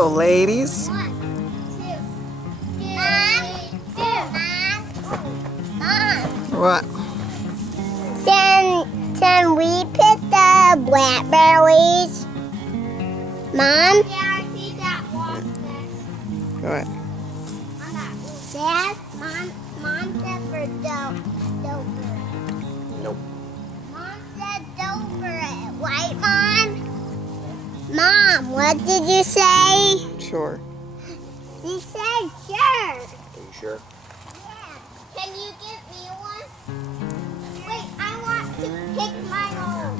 Hello, ladies. 1, 2, 3, 4. Mom. What? Can we pick the blackberries? Mom? Yeah, I see that one. Go ahead. Dad, Mom said for Dover. Nope. Mom said Dover, right, Mom? Mom, what did you say? Sure. She said sure. Are you sure? Yeah. Can you give me one? Wait, I want to pick my own.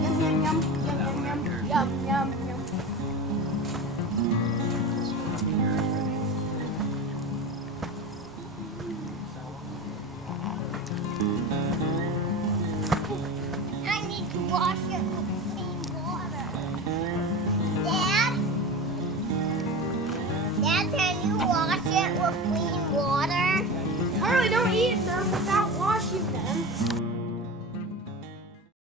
Yum, yum, yum, yum, yum, yum, yum, yum. I need to wash it with clean water. Dad, can you wash it with clean water? Harley, don't eat them without washing them.